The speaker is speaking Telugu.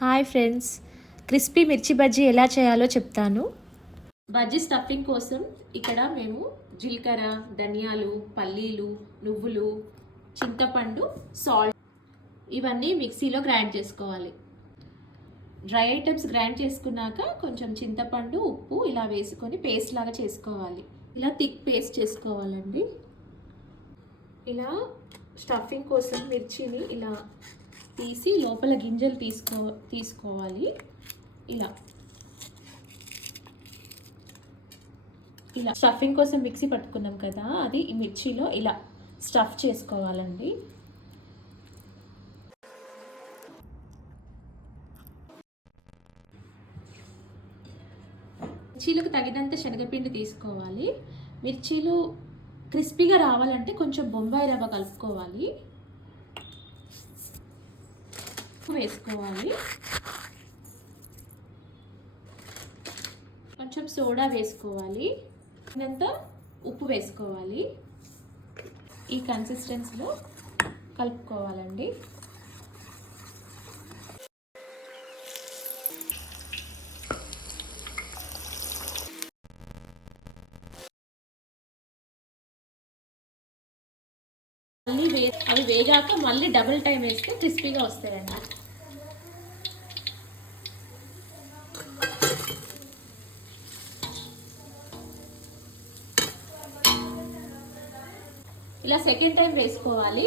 హాయ్ ఫ్రెండ్స్, క్రిస్పీ మిర్చి బజ్జీ ఎలా చేయాలో చెప్తాను. బజ్జీ స్టఫింగ్ కోసం ఇక్కడ మేము జీలకర్ర, ధనియాలు, పల్లీలు, నువ్వులు, చింతపండు, సాల్ట్ ఇవన్నీ మిక్సీలో గ్రైండ్ చేసుకోవాలి. డ్రై ఐటమ్స్ గ్రైండ్ చేసుకున్నాక కొంచెం చింతపండు, ఉప్పు ఇలా వేసుకొని పేస్ట్ లాగా చేసుకోవాలి. ఇలా థిక్ పేస్ట్ చేసుకోవాలండి. ఇలా స్టఫింగ్ కోసం మిర్చిని ఇలా తీసి లోపల గింజలు తీసుకోవాలి. ఇలా స్టఫింగ్ కోసం మిక్సీ పట్టుకున్నాం కదా, అది ఈ మిర్చిలో ఇలా స్టఫ్ చేసుకోవాలండి. మిర్చీలకు తగినంత శనగపిండి తీసుకోవాలి. మిర్చీలు క్రిస్పీగా రావాలంటే కొంచెం బొంబాయి రవ్వ కలుపుకోవాలి, వేసుకోవాలి, కొంచెం సోడా వేసుకోవాలి, ఇంత ఉప్పు వేసుకోవాలి. ఈ కన్సిస్టెన్సీలో కలుపుకోవాలండి. మళ్ళీ అవి వేగాక మళ్ళీ డబుల్ టైం వేస్తే క్రిస్పీగా వస్తాయండి. ఇలా సెకండ్ టైం వేసుకోవాలి.